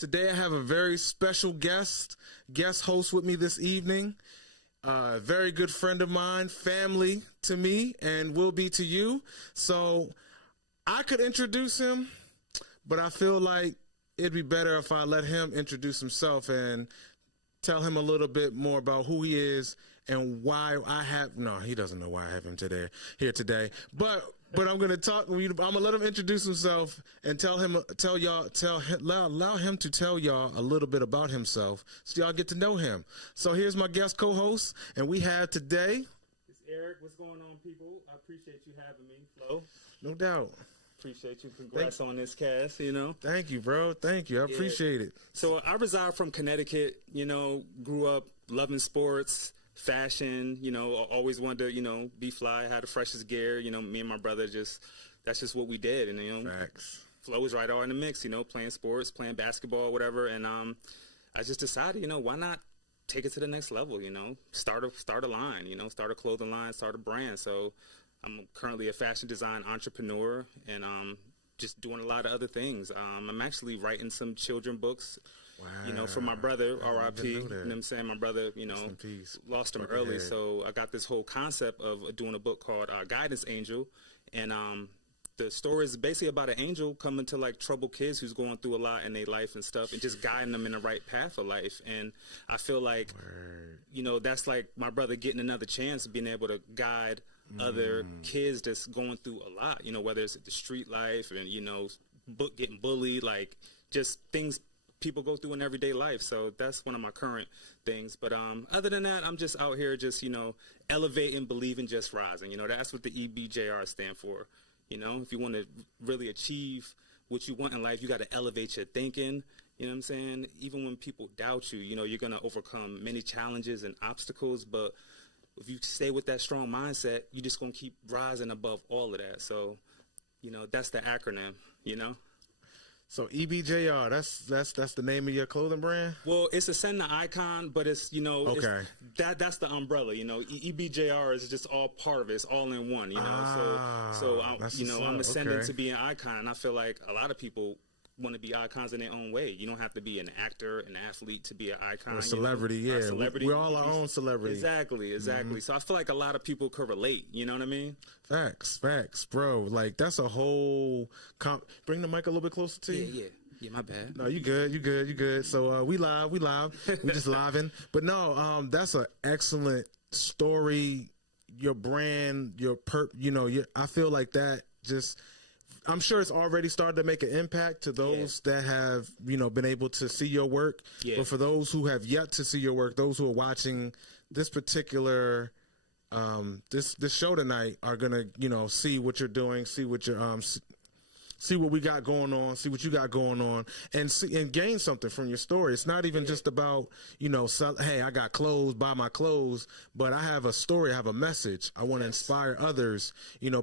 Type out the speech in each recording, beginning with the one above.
Today I have a very special guest host with me this evening. A very good friend of mine, family to me, and will be to you. So I could introduce him, but I feel like it'd be better if I let him introduce himself and tell him a little bit more about who he is and why I have. No, he doesn't know why I have him here today. But I'm gonna talk. I'm gonna let him introduce himself and allow him to tell y'all a little bit about himself, so y'all get to know him. So here's my guest co-host, and we have today. It's Eric. What's going on, people? I appreciate you having me, Flo. No doubt. Appreciate you. Congrats on this cast. Thank you, bro. Thank you. I appreciate it. So I reside from Connecticut. Grew up loving sports. Fashion, always wanted to, be fly, had the freshest gear, me and my brother that's just what we did. And, Facts. Flo was right all in the mix, playing sports, playing basketball, whatever. And I just decided, why not take it to the next level, start a line, start a clothing line, start a brand. So I'm currently a fashion design entrepreneur and just doing a lot of other things. I'm actually writing some children books. Wow. For my brother, R.I.P. You know what I'm saying? My brother, lost him early. So I got this whole concept of doing a book called Guidance Angel. And the story is basically about an angel coming to like troubled kids who's going through a lot in their life and stuff and just guiding them in the right path of life. And I feel like, that's like my brother getting another chance of being able to guide other kids that's going through a lot, whether it's the street life and, getting bullied, like just things people go through in everyday life. So that's one of my current things. But other than that, I'm just out here just, elevating, believing, just rising. That's what the EBJR stand for. If you want to really achieve what you want in life, you got to elevate your thinking. You know what I'm saying? Even when people doubt you, you're going to overcome many challenges and obstacles. But if you stay with that strong mindset, you're just going to keep rising above all of that. So, that's the acronym, So EBJR, that's the name of your clothing brand? Well, it's a send the icon, but it's okay. That's the umbrella. EBJR is just all part of it. It's all in one. So I'm ascending to be an icon, and I feel like a lot of people want to be icons in their own way. You don't have to be an actor, an athlete to be an icon. Or a celebrity, yeah. A celebrity. We're all our own celebrity. Exactly. So I feel like a lot of people could relate. You know what I mean? Facts, bro. Like that's a whole. Bring the mic a little bit closer to you. Yeah, my bad. No, you good. So we live. We just living. But no, that's an excellent story. Your brand, I feel like that just. I'm sure it's already started to make an impact to those that have, been able to see your work. Yeah. But for those who have yet to see your work, those who are watching this particular this show tonight are gonna, see what you're doing, see what you're see what we got going on, see what you got going on, and gain something from your story. It's not even just about, hey, I got clothes, buy my clothes, but I have a story, I have a message. I want to inspire others,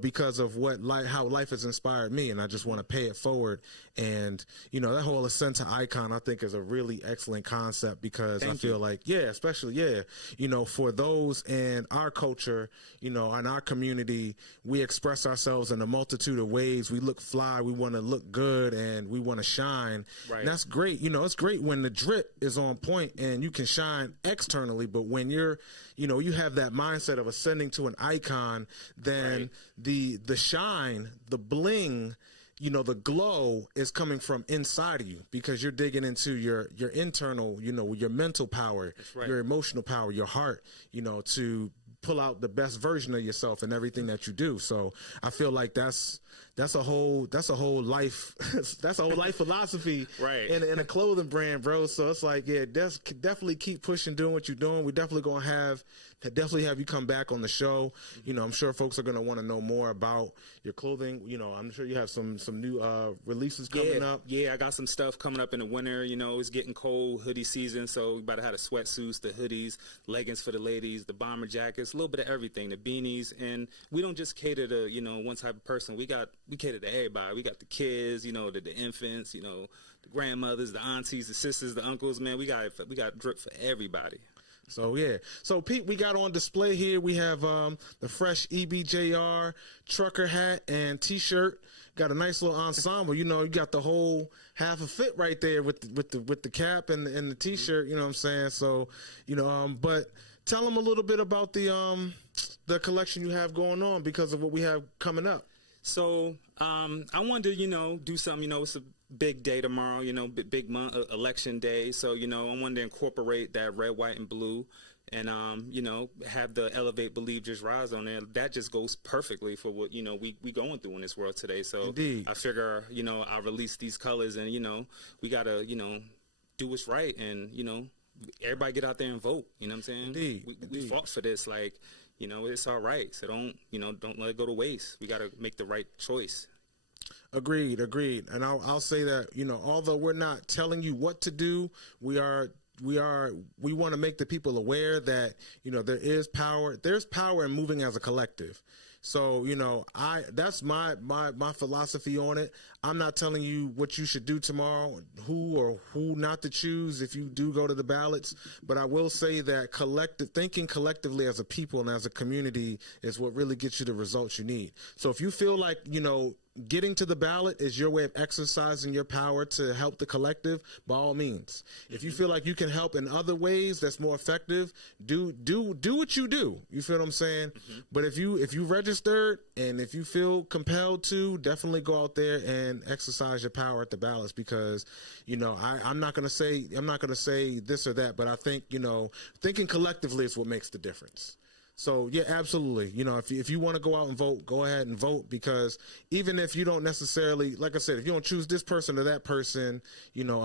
because of how life has inspired me, and I just want to pay it forward. And, that whole ascent to icon, I think, is a really excellent concept because I feel like, especially, for those in our culture, in our community, we express ourselves in a multitude of ways. We look fly, we want to look good, and we want to shine. Right. And that's great. It's great when the drip is on point and you can shine externally, but when you're, you have that mindset of ascending to an icon, then the shine, the bling, the glow is coming from inside of you because you're digging into your internal, your mental power, your emotional power, your heart, to pull out the best version of yourself and everything that you do. So I feel like that's a whole life that's a whole life philosophy in a clothing brand, bro. So it's like, definitely keep pushing, doing what you're doing. We definitely gonna have you come back on the show. I'm sure folks are gonna want to know more about your clothing. I'm sure you have some new releases coming up. Yeah, I got some stuff coming up in the winter. It's getting cold, hoodie season, so we about to have the sweatsuits, the hoodies, leggings for the ladies, the bomber jackets, a little bit of everything, the beanies. And we don't just cater to one type of person. We cater to everybody. We got the kids, the infants, the grandmothers, the aunties, the sisters, the uncles. Man, we got drip for everybody. So Pete, we got on display here. We have the fresh EBJR trucker hat and T-shirt got a nice little ensemble. You know, you got the whole half a fit right there with the cap and the t-shirt. You know what I'm saying? So, you know, but tell them a little bit about the collection you have going on because of what we have coming up. So I wanted to, you know, do something. You know, it's a big day tomorrow. You know, big month, election day. So, you know, I wanted to incorporate that red, white, and blue, and you know, have the Elevate, Believe, Just Rise on there. That just goes perfectly for what, you know, we going through in this world today. So Indeed. I figure, you know, I release these colors, and you know, we gotta, you know, do what's right, and you know, everybody get out there and vote. You know what I'm saying? Indeed. We fought for this, like. You know, it's all right. So don't let it go to waste. We got to make the right choice. Agreed. And I'll say that, you know, although we're not telling you what to do, we want to make the people aware that, you know, there's power in moving as a collective. So, you know, that's my philosophy on it. I'm not telling you what you should do tomorrow, who not to choose if you do go to the ballots. But I will say that thinking collectively as a people and as a community is what really gets you the results you need. So if you feel like, you know, getting to the ballot is your way of exercising your power to help the collective, by all means. If you feel like you can help in other ways that's more effective, do what you do. You feel what I'm saying? Mm-hmm. But if you registered and if you feel compelled to, definitely go out there and exercise your power at the ballots, because, you know, I'm not gonna say this or that, but I think, you know, thinking collectively is what makes the difference. So, yeah, absolutely. You know, if you want to go out and vote, go ahead and vote, because even if you don't necessarily, like I said, if you don't choose this person or that person, you know,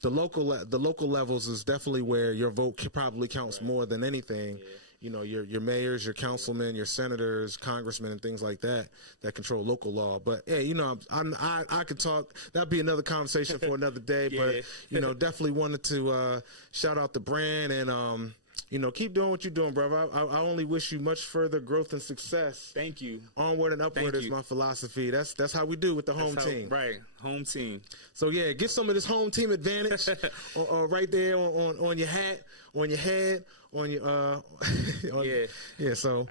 the local levels is definitely where your vote probably counts more than anything. Yeah. You know, your mayors, your councilmen, your senators, congressmen, and things like that control local law. But hey, you know, I could talk. That'd be another conversation for another day. Yeah. But you know, definitely wanted to shout out the brand and you know, keep doing what you're doing, brother. I only wish you much further growth and success. Thank you. Onward and upward is my philosophy. That's how we do with the home team. Right, home team. So yeah, get some of this home team advantage right there on your hat, on your head, on your yeah. So.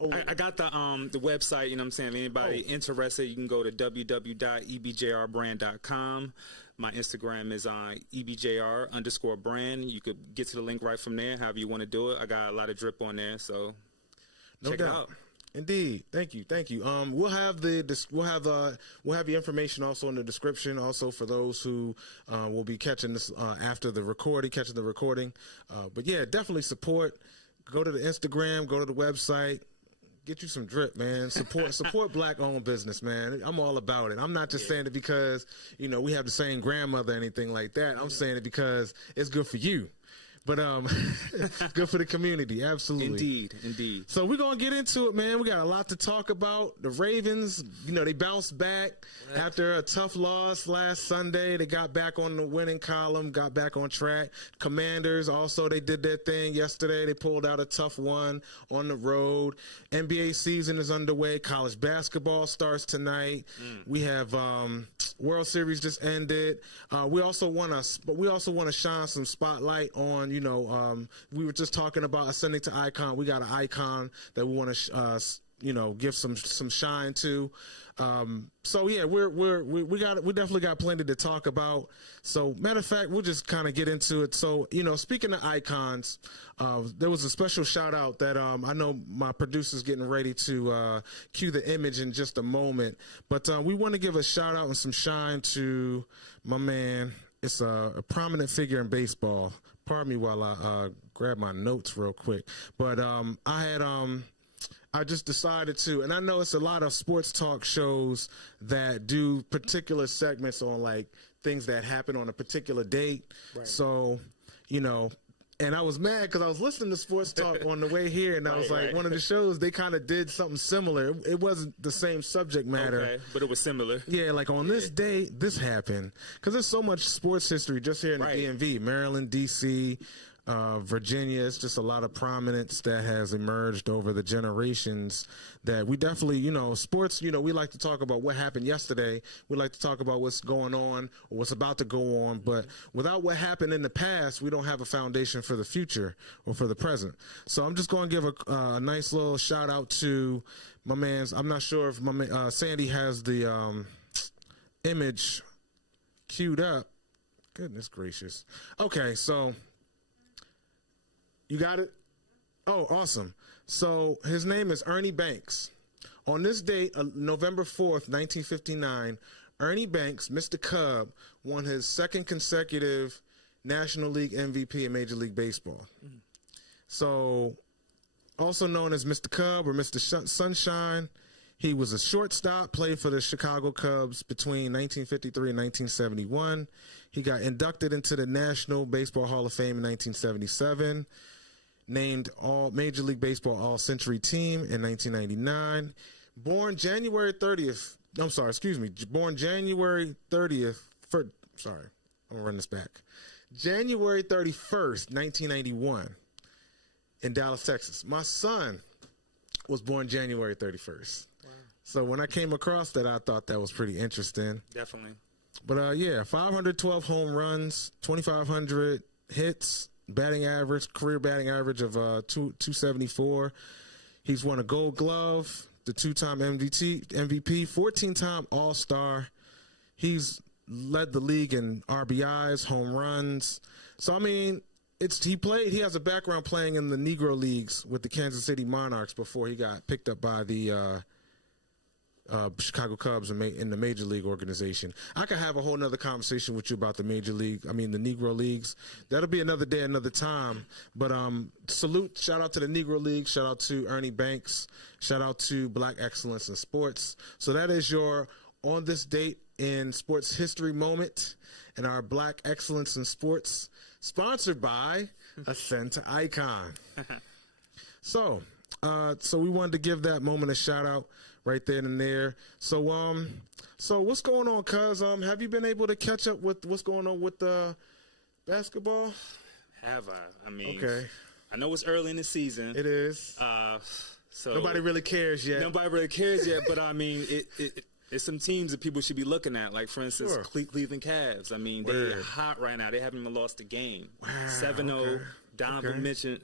I got the website, you know what I'm saying? If anybody interested, you can go to www.ebjrbrand.com. My Instagram is ebjr_brand. You could get to the link right from there, however you want to do it. I got a lot of drip on there, so check it out. Indeed. Thank you. We'll have your information also in the description, also for those who will be catching this after the recording. But yeah, definitely support. Go to the Instagram, go to the website. Get you some drip, man. Support black-owned business, man. I'm all about it. I'm not just saying it because, you know, we have the same grandmother or anything like that. I'm saying it because it's good for you. But it's good for the community, absolutely. Indeed. So we're gonna get into it, man. We got a lot to talk about. The Ravens, you know, they bounced back after a tough loss last Sunday. They got back on the winning column, got back on track. Commanders also, they did their thing yesterday. They pulled out a tough one on the road. NBA season is underway. College basketball starts tonight. We have World Series just ended. We also want to shine some spotlight on. You know, we were just talking about ascending to icon. We got an icon that we want to, you know, give some shine to. So yeah, we definitely got plenty to talk about. So matter of fact, we'll just kind of get into it. So, you know, speaking of icons, there was a special shout out that I know my producer's getting ready to cue the image in just a moment, but we want to give a shout out and some shine to my man. It's a prominent figure in baseball. Pardon me while I grab my notes real quick. But I just decided to, and I know it's a lot of sports talk shows that do particular segments on like things that happen on a particular date. Right. So, you know, and I was mad because I was listening to sports talk on the way here, and I was like, one of the shows, they kind of did something similar. It wasn't the same subject matter. Okay, but it was similar. Yeah, like on this day, this happened. Because there's so much sports history just here in the DMV, Maryland, D.C., Virginia. It's just a lot of prominence that has emerged over the generations that we definitely, sports, we like to talk about what happened yesterday. We like to talk about what's going on or what's about to go on. But without what happened in the past, we don't have a foundation for the future or for the present. So I'm just going to give a nice little shout out to my man's. I'm not sure if Sandy has the image queued up. Goodness gracious. Okay, so you got it? Oh, awesome. So his name is Ernie Banks. On this date, November 4th, 1959, Ernie Banks, Mr. Cub, won his second consecutive National League MVP in Major League Baseball. Mm-hmm. So, also known as Mr. Cub or Mr. Sunshine, he was a shortstop, played for the Chicago Cubs between 1953 and 1971. He got inducted into the National Baseball Hall of Fame in 1977. Named all Major League Baseball All-Century Team in 1999. Born January 30th. Born January 30th. I'm going to run this back. January 31st, 1991 in Dallas, Texas. My son was born January 31st. Wow. So when I came across that, I thought that was pretty interesting. Definitely. But, 512 home runs, 2,500 hits, career batting average of 274. He's won a Gold Glove, the 2-time MVP, 14-time All-Star. He's led the league in RBIs, home runs. So, I mean, he has a background playing in the Negro Leagues with the Kansas City Monarchs before he got picked up by the Chicago Cubs in the Major League organization. I could have a whole nother conversation with you about the the Negro Leagues. That'll be another day, another time. But shout out to the Negro League, shout out to Ernie Banks, shout out to Black Excellence in Sports. So that is your On This Date in Sports History moment and our Black Excellence in Sports, sponsored by Ascend to Icon. So we wanted to give that moment a shout out right then and there. So what's going on, cuz? Have you been able to catch up with what's going on with basketball? Have I? I mean, okay. I know it's early in the season. It is. So nobody really cares yet. But I mean, it's some teams that people should be looking at. Like, for instance, sure. Cleveland Cavs. I mean, they're hot right now. They haven't even lost a game. Wow. 7-0. Okay. Donovan Mitchell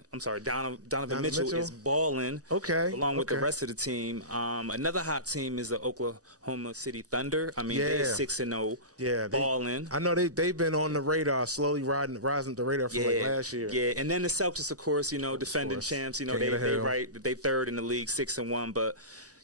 is balling, along with the rest of the team. Another hot team is the Oklahoma City Thunder. I mean, they're 6-0, balling. I know they've been on the radar, slowly rising the radar from like last year. Yeah, and then the Celtics, of course, defending champs. They third in the league, 6-1, but.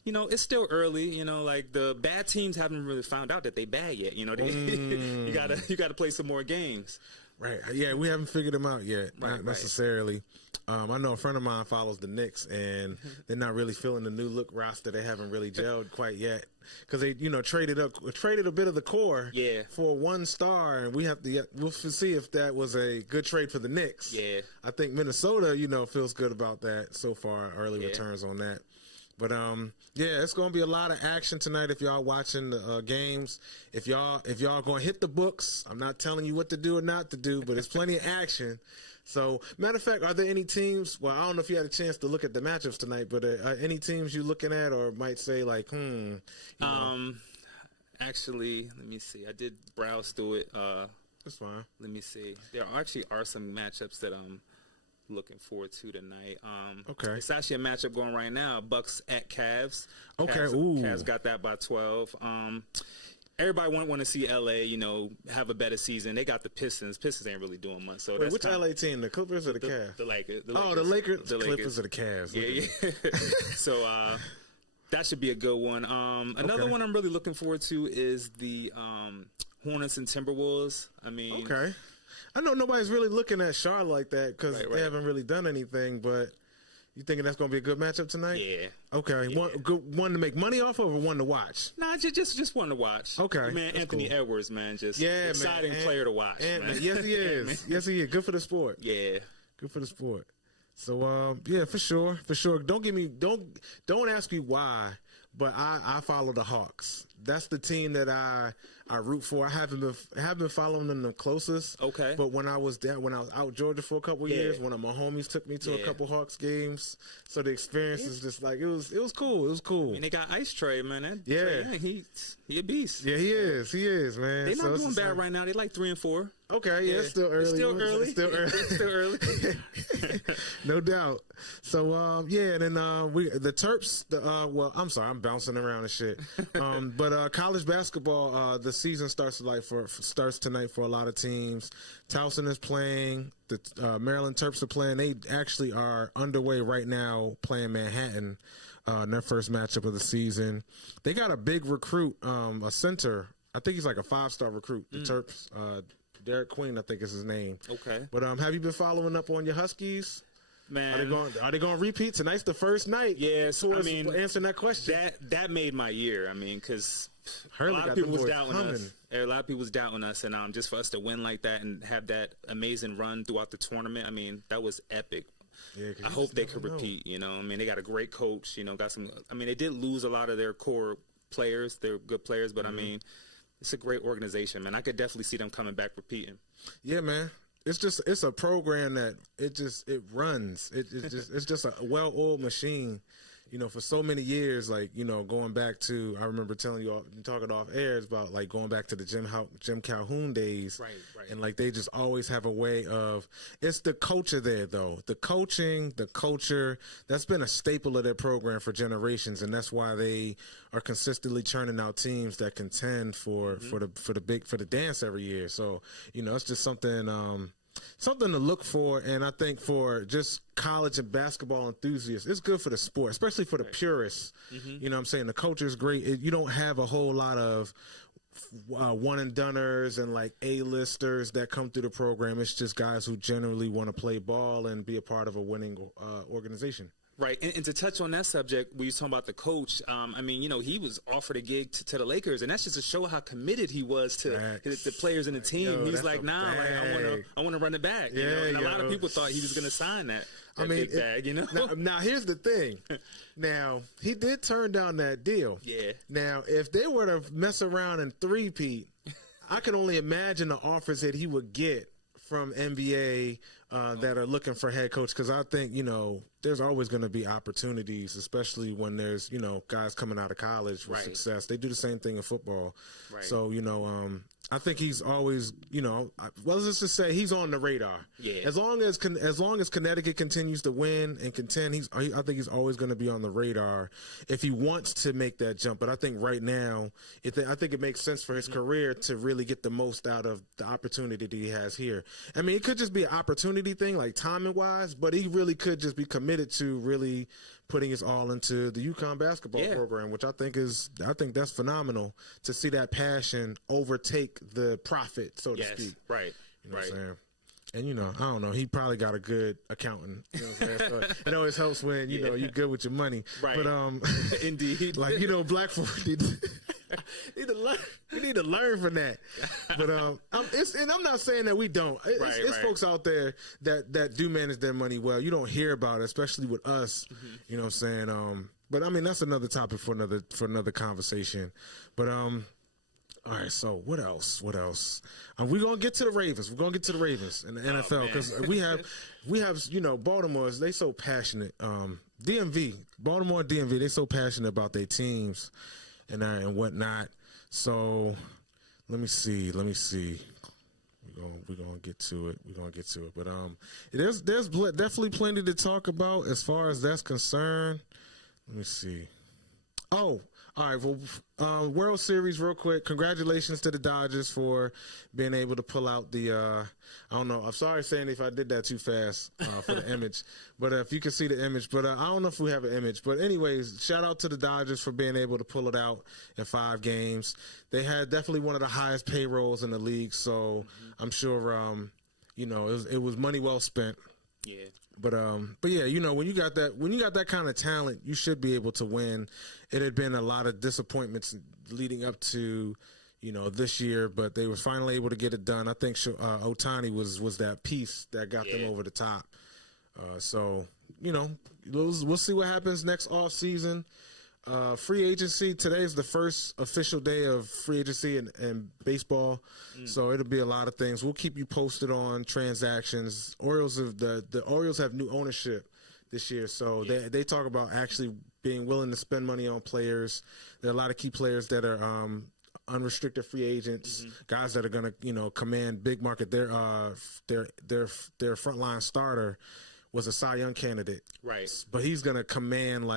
It's still early. Like the bad teams haven't really found out that they bad yet. You gotta play some more games. Right. Yeah, we haven't figured them out yet. Not necessarily. I know a friend of mine follows the Knicks, and they're not really feeling the new look roster. They haven't really gelled quite yet because they, traded a bit of the core for one star, and we'll see if that was a good trade for the Knicks. Yeah. I think Minnesota, feels good about that so far. Early returns on that. But it's gonna be a lot of action tonight if y'all watching the games. If y'all gonna hit the books, I'm not telling you what to do or not to do, but it's plenty of action. So, matter of fact, are there any teams? Well, I don't know if you had a chance to look at the matchups tonight, but any teams you looking at or might say like, Actually, let me see. I did browse through it. That's fine. Let me see. There actually are some matchups that I'm looking forward to tonight. It's actually a matchup going right now. Bucks at Cavs. Cavs got that by 12. Everybody want to see LA, have a better season. They got the Pistons. Pistons ain't really doing much. So which LA team? The Clippers or the Cavs? The Lakers. The Lakers. The Clippers or the Cavs? Yeah. So that should be a good one. Another one I'm really looking forward to is the Hornets and Timberwolves. I mean, I know nobody's really looking at Charlotte like that because they haven't really done anything, but you thinking that's going to be a good matchup tonight? Yeah. Okay. Yeah. One to make money off of or one to watch? Nah, just one to watch. Okay. Man, that's Anthony Edwards, man, exciting player to watch. Man. Yes, he is. Yes, he is. Good for the sport. Yeah. Good for the sport. So, for sure. Don't ask me why, but I follow the Hawks. that's the team that I root for. I haven't been following them the closest. Okay. But when I was out Georgia for a couple years, one of my homies took me to a couple Hawks games. So the experience is just like it was cool. It was cool. I mean, they got Ice Trey, man. Trey, he a beast. Yeah, he is, man. They're not doing bad right now. They like 3-4. Okay, yeah, it's still early. It's still early. No doubt. So and then the Terps. Well, I'm sorry, I'm bouncing around and shit. But college basketball, the season starts tonight for a lot of teams. Towson is playing. The Maryland Terps are playing. They actually are underway right now playing Manhattan. In their first matchup of the season. They got a big recruit, a center. I think he's like a 5-star recruit. The Terps. Derek Queen, I think is his name. Okay. But have you been following up on your Huskies? Man, are they going to repeat? Tonight's the first night. Yeah, so answering that question. That made my year. I mean, because a lot of people was doubting us. A lot of people was doubting us, and just for us to win like that and have that amazing run throughout the tournament, I mean, that was epic. Yeah, I hope they could repeat. You know, I mean, they got a great coach. You know, got some. I mean, they did lose a lot of their core players. They're good players, but I mean, it's a great organization, man. I could definitely see them coming back repeating. Yeah, man. It's a program that it runs. It's just a well-oiled machine. You know, for so many years, like, you know, going back to, I remember telling you all, talking off airs about like going back to the Jim Calhoun days. Right. And like they just always have a way of, it's the culture there though. The coaching, the culture, that's been a staple of their program for generations. And that's why they are consistently churning out teams that contend for the dance every year. So, you know, it's just something to look for, and I think for just college and basketball enthusiasts, it's good for the sport, especially for the purists. You know what I'm saying? The culture is great. You don't have a whole lot of one-and-doners and like A-listers that come through the program. It's just guys who generally want to play ball and be a part of a winning organization. Right, and to touch on that subject, when you talking about the coach, I mean, you know, he was offered a gig to the Lakers, and that's just to show how committed he was to the players and the team. He was like, "Nah, like, I want to run it back." You know? And a lot of people thought he was going to sign that big bag. You know. Now here's the thing. Now he did turn down that deal. Yeah. Now if they were to mess around and three-peat, I can only imagine the offers that he would get from NBA that are looking for head coach, because I think, you know, there's always going to be opportunities, especially when there's, you know, guys coming out of college with success. They do the same thing in football. Right. So, you know, I think he's always, you know, well, let's just say he's on the radar. Yeah. As long as Connecticut continues to win and contend, I think he's always going to be on the radar if he wants to make that jump. But I think right now, I think it makes sense for his career to really get the most out of the opportunity that he has here. I mean, it could just be an opportunity thing, like timing wise, but he really could just be committed to really putting his all into the UConn basketball program, which I think that's phenomenal to see that passion overtake the profit, so to speak. Right. You know what I'm saying? And, you know, I don't know, he probably got a good accountant. You know what I'm saying? So it always helps when, you know, you're good with your money. Right. But indeed. Like, you know, black folk need to learn from that. But and I'm not saying that we don't. It's folks out there that do manage their money well. You don't hear about it, especially with us. You know what I'm saying? But I mean, that's another topic for another conversation. But all right, so what else? We're gonna get to the Ravens. We're gonna get to the Ravens in the NFL, because we have, you know, Baltimore's, they so passionate. Baltimore and DMV, they so passionate about their teams and whatnot. So let me see. We're gonna get to it. But there's definitely plenty to talk about as far as that's concerned. Let me see. Oh, all right. Well, World Series, real quick. Congratulations to the Dodgers for being able to pull out the. I don't know. I'm sorry, Sandy, if I did that too fast for the image. But if you can see the image, but I don't know if we have an image. But anyways, shout out to the Dodgers for being able to pull it out in 5 games. They had definitely one of the highest payrolls in the league, so I'm sure you know, it was money well spent. Yeah. But yeah, you know, when you got that kind of talent, you should be able to win. It had been a lot of disappointments leading up to, you know, this year, but they were finally able to get it done. I think Ohtani was that piece that got them over the top. So, you know, we'll see what happens next off season. free agency. Today is the first official day of free agency in baseball, so it'll be a lot of things. We'll keep you posted on transactions. The Orioles have new ownership this year, so they talk about actually being willing to spend money on players. There are a lot of key players that are unrestricted free agents, guys that are going to command big market. Their frontline starter was a Cy Young candidate, right? But he's going to command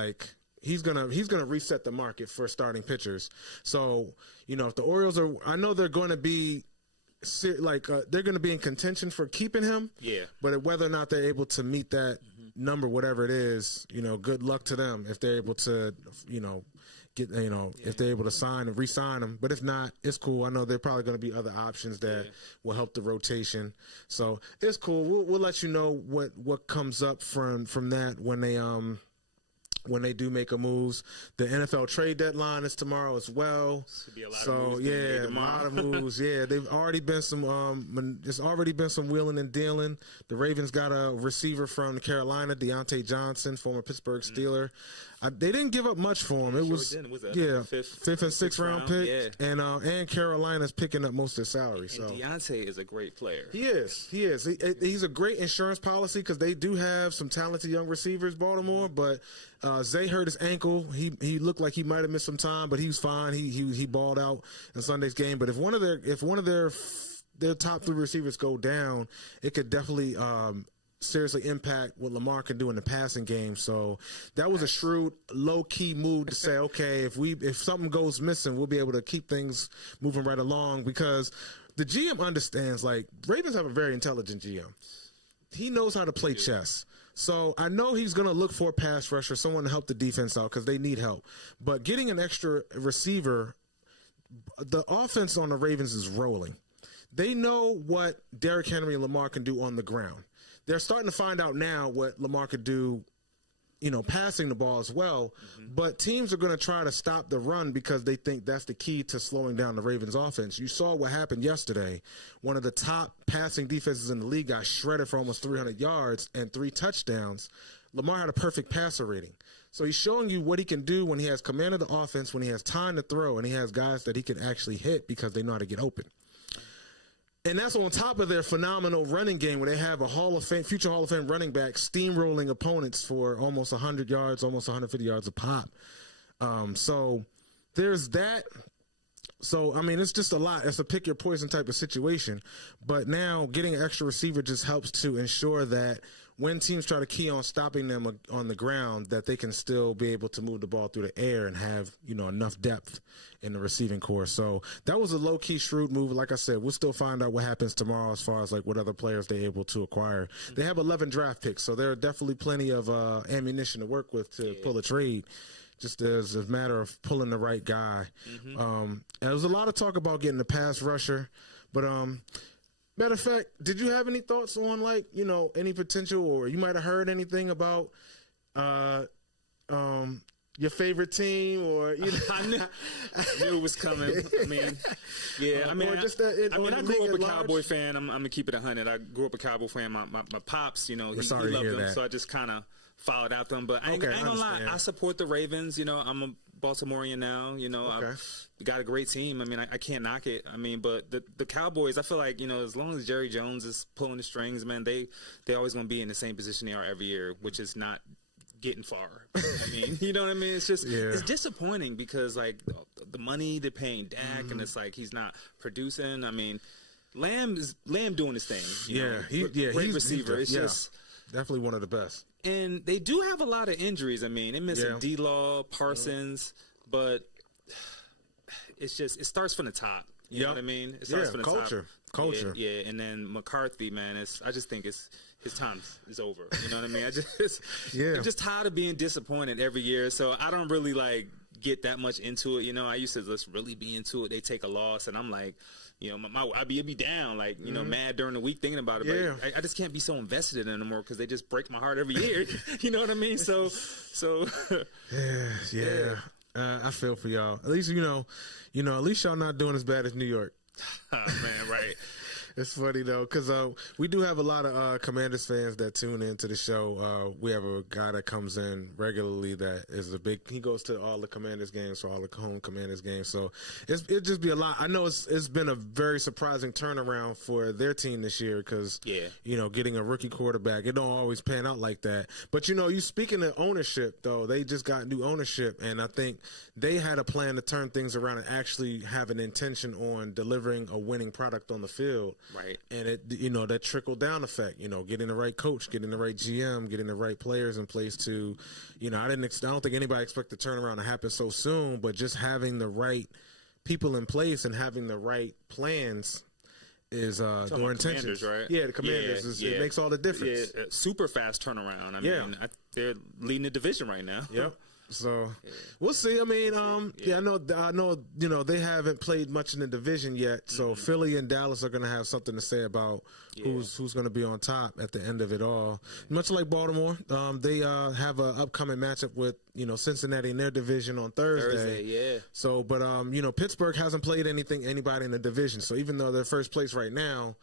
he's gonna reset the market for starting pitchers. So if the Orioles I know they're going to be they're going to be in contention for keeping him. Yeah. But whether or not they're able to meet that number, whatever it is, good luck to them if they're able to, get, if they're able to sign and re-sign him. But if not, it's cool. I know there are probably going to be other options that will help the rotation. So it's cool. We'll let you know what comes up from that when they do make a moves. The NFL trade deadline is tomorrow as well. Be a lot of moves a lot of moves. Yeah, they've already been there's already been some wheeling and dealing. The Ravens got a receiver from Carolina, Deontay Johnson, former Pittsburgh Steeler. They didn't give up much for him. It was fifth and sixth round pick, and Carolina's picking up most of his salary. So Deontay is a great player. He is. He's a great insurance policy because they do have some talented young receivers, Baltimore. But Zay hurt his ankle. He looked like he might have missed some time, but he was fine. He balled out in Sunday's game. But if one of their top three receivers go down, it could definitely seriously impact what Lamar can do in the passing game. So that was a shrewd, low-key move to say, okay, if something goes missing, we'll be able to keep things moving right along, because the GM understands, Ravens have a very intelligent GM. He knows how to play chess. So I know he's going to look for a pass rusher, someone to help the defense out because they need help. But getting an extra receiver, the offense on the Ravens is rolling. They know what Derrick Henry and Lamar can do on the ground. They're starting to find out now what Lamar could do, passing the ball as well. But teams are going to try to stop the run because they think that's the key to slowing down the Ravens offense. You saw what happened yesterday. One of the top passing defenses in the league got shredded for almost 300 yards and 3 touchdowns. Lamar had a perfect passer rating. So he's showing you what he can do when he has command of the offense, when he has time to throw, and he has guys that he can actually hit because they know how to get open. And that's on top of their phenomenal running game where they have a future Hall of Fame running back steamrolling opponents for almost 100 yards, almost 150 yards a pop. So there's that. So, it's just a lot. It's a pick your poison type of situation. But now getting an extra receiver just helps to ensure that when teams try to key on stopping them on the ground, that they can still be able to move the ball through the air and have, enough depth in the receiving core. So that was a low-key shrewd move. Like I said, we'll still find out what happens tomorrow as far as what other players they're able to acquire. They have 11 draft picks, so there are definitely plenty of ammunition to work with to pull a trade. Just as a matter of pulling the right guy. And there was a lot of talk about getting the pass rusher, but matter of fact, did you have any thoughts on any potential, or you might have heard anything about your favorite team, or I knew it was coming. I grew up a Cowboy fan. I'm gonna keep it 100. I grew up a Cowboy fan. My pops, he loved them, so I just kind of followed after them. But I ain't gonna lie, I support the Ravens. I'm a Baltimorean now. I've got a great team. I can't knock it. But the Cowboys, I feel like, as long as Jerry Jones is pulling the strings, man, they always gonna be in the same position they are every year, which is not getting far. You know what I mean? It's just it's disappointing because the money they're paying Dak, and it's he's not producing. Lamb doing his thing. Great receiver. It's just definitely one of the best. And they do have a lot of injuries. They missing D-Law, Parsons, but it's just it starts from the top. You know what I mean? It starts from the top. Culture. Yeah, and then McCarthy, man, I just think his time is over. You know what I mean? I'm just tired of being disappointed every year. So I don't really get that much into it. I used to just really be into it. They take a loss, and I'm like, I'd be down, mad during the week thinking about it. But I just can't be so invested in it anymore because they just break my heart every year. You know what I mean? So I feel for y'all. At least at least y'all not doing as bad as New York. Oh, man, right. It's funny though, because we do have a lot of Commanders fans that tune into the show. We have a guy that comes in regularly that is he goes to all the Commanders games, so all the home Commanders games. So it just be a lot. I know it's been a very surprising turnaround for their team this year because getting a rookie quarterback, it don't always pan out like that. But you speaking of ownership though, they just got new ownership, and I think they had a plan to turn things around and actually have an intention on delivering a winning product on the field. Right. And it, that trickle down effect, getting the right coach, getting the right GM, getting the right players in place to, I don't think anybody expect the turnaround to happen so soon, but just having the right people in place and having the right plans is their intentions. Right? Yeah, the Commanders. It makes all the difference. Yeah, super fast turnaround. I mean, they're leading the division right now. Yep. So we'll see. I mean, I know. They haven't played much in the division yet. So Philly and Dallas are going to have something to say about who's going to be on top at the end of it all. Much like Baltimore, they have an upcoming matchup with Cincinnati in their division on Thursday. Yeah. So, but Pittsburgh hasn't played anybody in the division. So even though they're first place right now,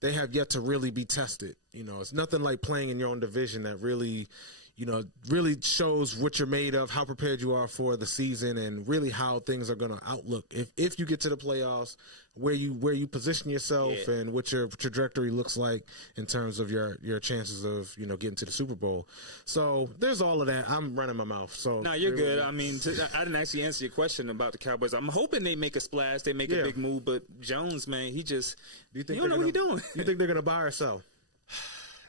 they have yet to really be tested. It's nothing like playing in your own division that really shows what you're made of, how prepared you are for the season, and really how things are going to outlook if you get to the playoffs, where you position yourself and what your trajectory looks like in terms of your chances of getting to the Super Bowl. So there's all of that. I'm running my mouth. So no, you're good. I mean, I didn't actually answer your question about the Cowboys. I'm hoping they make a splash, they make a big move, but Jones, man, he don't know what he's doing. You think they're going to buy or sell?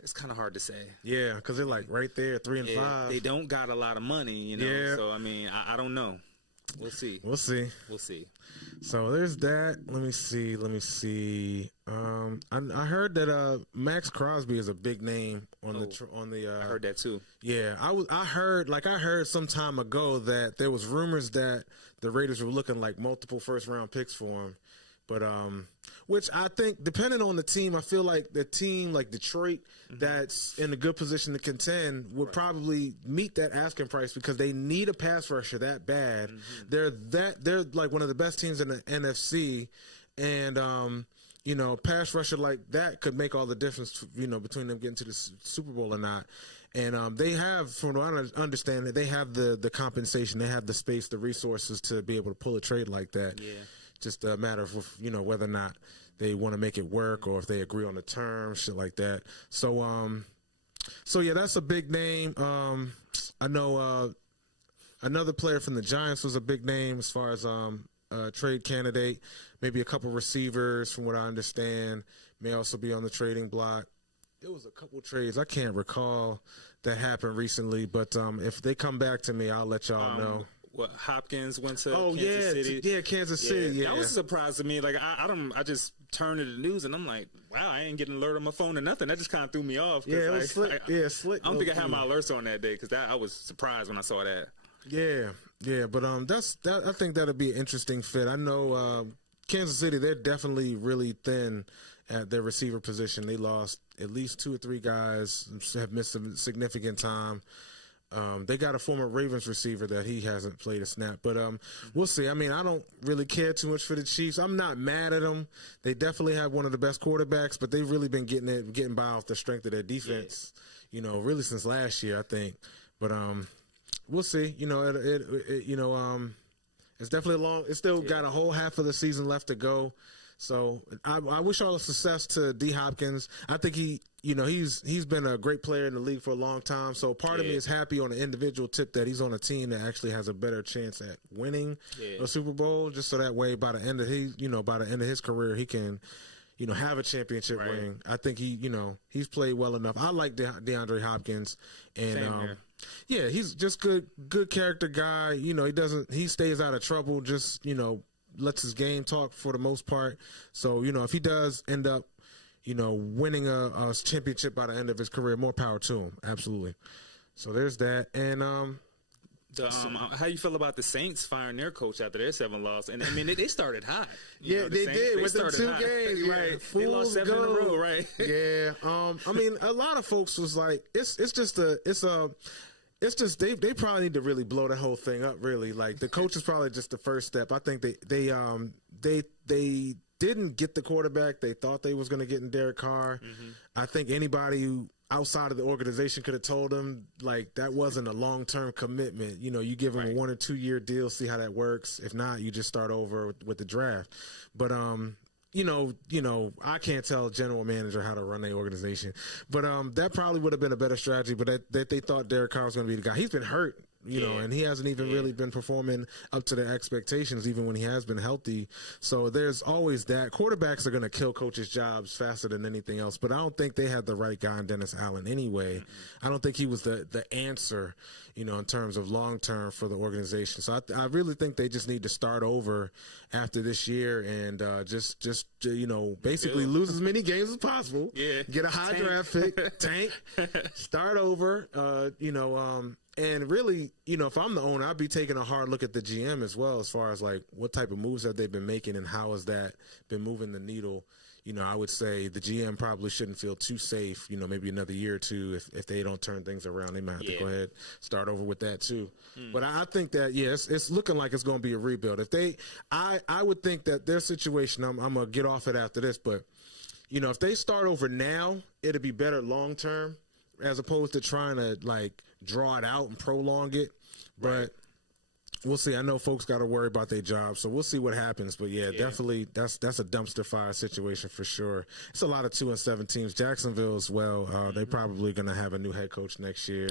It's kind of hard to say. Yeah, because they're like right there, 3 and 5. They don't got a lot of money, So I mean, I don't know. We'll see. We'll see. So there's that. Let me see. I heard that Max Crosby is a big name on the. I heard that too. Yeah, I heard some time ago that there was rumors that the Raiders were looking like multiple first-round picks for him, but which I think, depending on the team, I feel like the team like Detroit that's in a good position to contend would probably meet that asking price because they need a pass rusher that bad. They're like one of the best teams in the NFC, and pass rusher like that could make all the difference, between them getting to the Super Bowl or not. And they have, from what I understand, they have the compensation, they have the space, the resources to be able to pull a trade like that. Yeah. Just a matter of whether or not they want to make it work or if they agree on the terms, shit like that. So yeah, that's a big name. I know another player from the Giants was a big name as far as trade candidate. Maybe a couple receivers, from what I understand, may also be on the trading block. There was a couple trades I can't recall that happened recently, but if they come back to me, I'll let y'all know. What, Hopkins went to Kansas City? Yeah, Kansas City. Yeah, that was a surprise to me. Like I just turned to the news and I'm like, wow, I ain't getting an alert on my phone or nothing. That just kind of threw me off. Yeah, it was slick. Slick. I don't think I had my alerts on that day because I was surprised when I saw that. Yeah, but I think that'll be an interesting fit. I know Kansas City, they're definitely really thin at their receiver position. They lost at least 2 or 3 guys, have missed some significant time. They got a former Ravens receiver that he hasn't played a snap, but we'll see. I mean, I don't really care too much for the Chiefs. I'm not mad at them. They definitely have one of the best quarterbacks, but they've really been getting by off the strength of their defense. Really since last year, I think. But we'll see. It's definitely long. It's still got a whole half of the season left to go. So I wish all the success to D. Hopkins. I think he's been a great player in the league for a long time. So part of me is happy on an individual tip that he's on a team that actually has a better chance at winning a Super Bowl. Just so that way, by the end of his career, he can, have a championship ring. I think he's played well enough. I like DeAndre Hopkins, and he's just good character guy. He stays out of trouble. Just lets his game talk for the most part. So, if he does end up, winning a championship by the end of his career, more power to him. Absolutely. So there's that. And how you feel about the Saints firing their coach after their 7 losses? And I mean, they started hot. They did with the 2 games, right? They lost 7 in a row, right? Yeah. I mean, a lot of folks was like, it's just they probably need to really blow the whole thing up. Really, like the coach is probably just the first step. I think they didn't get the quarterback they thought they was going to get in Derek Carr. I think anybody who outside of the organization could have told them, like, that wasn't a long-term commitment. You know, you give them a 1 or 2 year deal, see how that works. If not, you just start over with the draft. But, you know, I can't tell a general manager how to run their organization. But that probably would have been a better strategy, but that they thought Derek Carr was going to be the guy. He's been hurt. You know, and he hasn't even really been performing up to their expectations, even when he has been healthy. So there's always that. Quarterbacks are going to kill coaches' jobs faster than anything else. But I don't think they had the right guy in Dennis Allen anyway. I don't think he was the answer, you know, in terms of long term for the organization. So I really think they just need to start over after this year and just you know, basically lose as many games as possible. Yeah. Get a high draft pick, tank, start over. You know. And really, you know, if I'm the owner, I'd be taking a hard look at the GM as well, as far as like what type of moves have they been making and how has that been moving the needle. You know, I would say the GM probably shouldn't feel too safe, you know, maybe another year or two if they don't turn things around. They might have to go ahead, start over with that too. But I think that, it's looking like it's going to be a rebuild. If they, I would think that their situation, I'm going to get off it after this, but, you know, if they start over now, it'd be better long term as opposed to trying to, like, draw it out and prolong it. But we'll see. I know folks got to worry about their jobs, so we'll see what happens. But definitely that's a dumpster fire situation for sure. It's a lot of 2-7 teams. Jacksonville as well. They probably going to have a new head coach next year.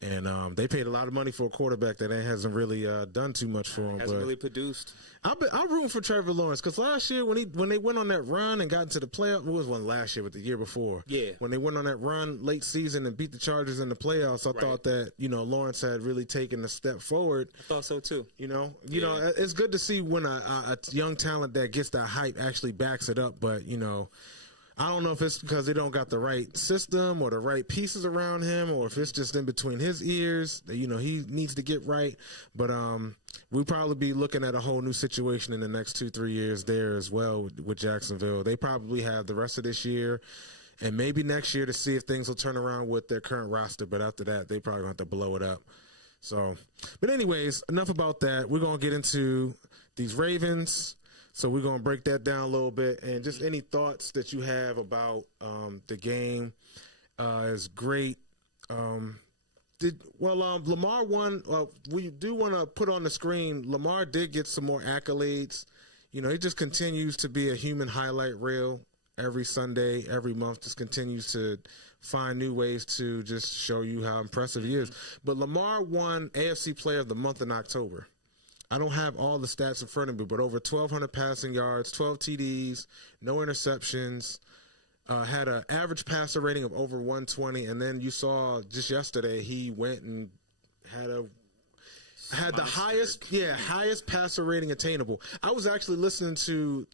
And they paid a lot of money for a quarterback that hasn't really done too much for him. Hasn't really produced. I'm rooting for Trevor Lawrence because last year when they went on that run and got into the playoffs, it wasn't last year, but the year before. When they went on that run late season and beat the Chargers in the playoffs, I thought that, you know, Lawrence had really taken a step forward. I thought so too. You know, it's good to see when a young talent that gets that hype actually backs it up. But, you know, I don't know if it's because they don't got the right system or the right pieces around him, or if it's just in between his ears. You know, he needs to get right. But we'll probably be looking at a whole new situation in the next 2-3 years there as well with Jacksonville. They probably have the rest of this year and maybe next year to see if things will turn around with their current roster. But after that, they probably going to have to blow it up. So, but anyways, enough about that. We're going to get into these Ravens. So we're going to break that down a little bit, and just any thoughts that you have about the game is great. Lamar won. We do want to put on the screen, Lamar did get some more accolades. You know, he just continues to be a human highlight reel every Sunday, every month, just continues to find new ways to just show you how impressive he is. But Lamar won AFC Player of the Month in October. I don't have all the stats in front of me, but over 1,200 passing yards, 12 TDs, no interceptions, had an average passer rating of over 120. And then you saw just yesterday he went and had the highest passer rating attainable. I was actually listening to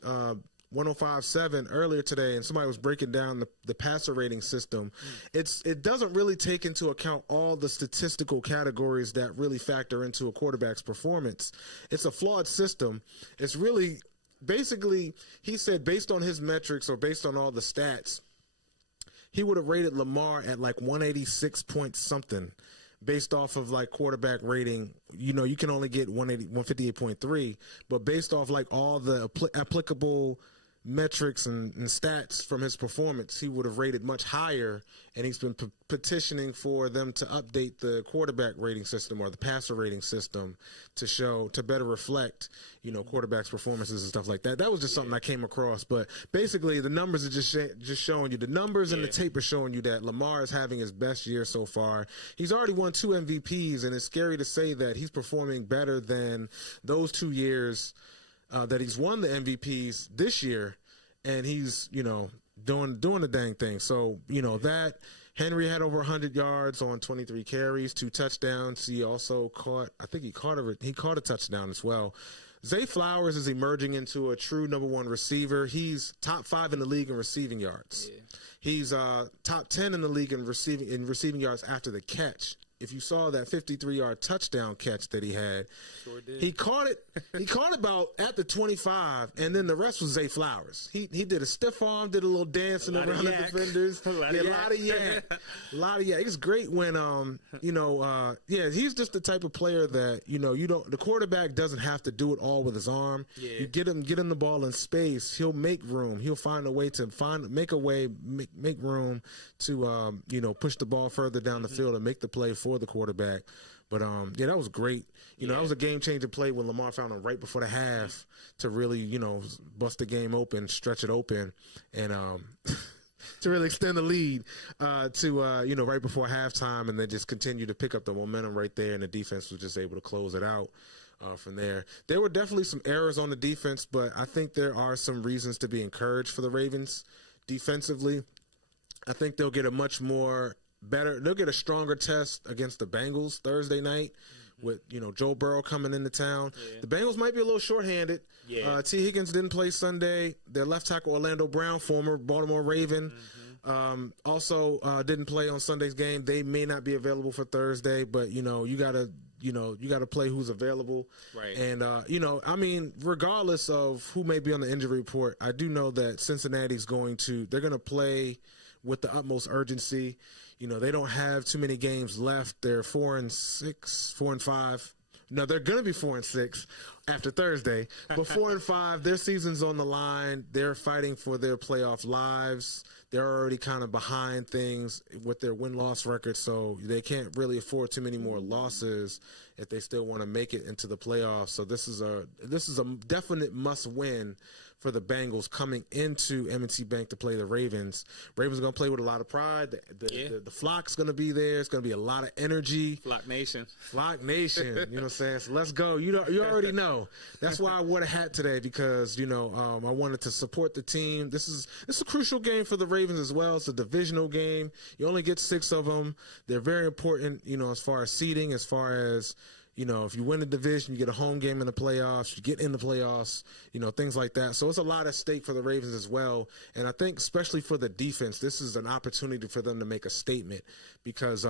105.7 earlier today, and somebody was breaking down the passer rating system. It doesn't really take into account all the statistical categories that really factor into a quarterback's performance. It's a flawed system. It's really basically, he said, based on his metrics or based on all the stats, he would have rated Lamar at like 186 point something. Based off of like quarterback rating, you know, you can only get 158.3, but based off like all the applicable metrics and stats from his performance, he would have rated much higher, and he's been petitioning for them to update the quarterback rating system or the passer rating system to better reflect, you know, quarterbacks' performances and stuff like that. That was just something I came across, but basically the numbers are just showing you, the numbers and the tape are showing you that Lamar is having his best year so far. He's already won 2 MVPs, and it's scary to say that he's performing better than those 2 years that he's won the MVPs this year, and he's, you know, doing the dang thing. So, you know, that Henry had over 100 yards on 23 carries, 2 touchdowns. He also caught a touchdown as well. Zay Flowers is emerging into a true number 1 receiver. He's top 5 in the league in receiving yards. He's top 10 in the league in receiving yards after the catch if you saw that 53-yard touchdown catch that he had, Sure did. he caught it. He caught it about at the 25, and then the rest was Zay Flowers. He did a stiff arm, did a little dancing around the defenders. A lot of yak. A lot of yak. It's great when he's just the type of player that the quarterback doesn't have to do it all with his arm. Yeah. You get him the ball in space, he'll make room. He'll find a way to make room to push the ball further down the field and make the play for the quarterback. But that was great. That was a game changing play when Lamar found him right before the half to really bust the game open, stretch it open, and to really extend the lead to right before halftime, and then just continue to pick up the momentum right there, and the defense was just able to close it out. From there. There were definitely some errors on the defense, but I think there are some reasons to be encouraged for the Ravens defensively. I think they'll get they'll get a stronger test against the Bengals Thursday night with, Joe Burrow coming into town. Yeah. The Bengals might be a little shorthanded. Yeah. T. Higgins didn't play Sunday. Their left tackle, Orlando Brown, former Baltimore Raven, also didn't play on Sunday's game. They may not be available for Thursday, but, you got to play who's available. Right. And, regardless of who may be on the injury report, I do know that Cincinnati's they're going to play with the utmost urgency. They don't have too many games left. They're 4-6, 4-5. No, they're going to be 4-6 after Thursday, but 4-5, their season's on the line. They're fighting for their playoff lives. They're already kind of behind things with their win-loss record, so they can't really afford too many more losses if they still want to make it into the playoffs. So this is a definite must-win for the Bengals coming into M&T Bank to play the Ravens. Ravens are going to play with a lot of pride. The flock's going to be there. It's going to be a lot of energy. Flock Nation. Flock Nation. You know what I'm saying? So let's go. You already know. That's why I wore a hat today because, I wanted to support the team. It's a crucial game for the Ravens as well. It's a divisional game. You only get 6 of them. They're very important, as far as seeding, as far as, if you win the division, you get a home game in the playoffs, you get in the playoffs, things like that. So it's a lot at stake for the Ravens as well. And I think especially for the defense, this is an opportunity for them to make a statement because,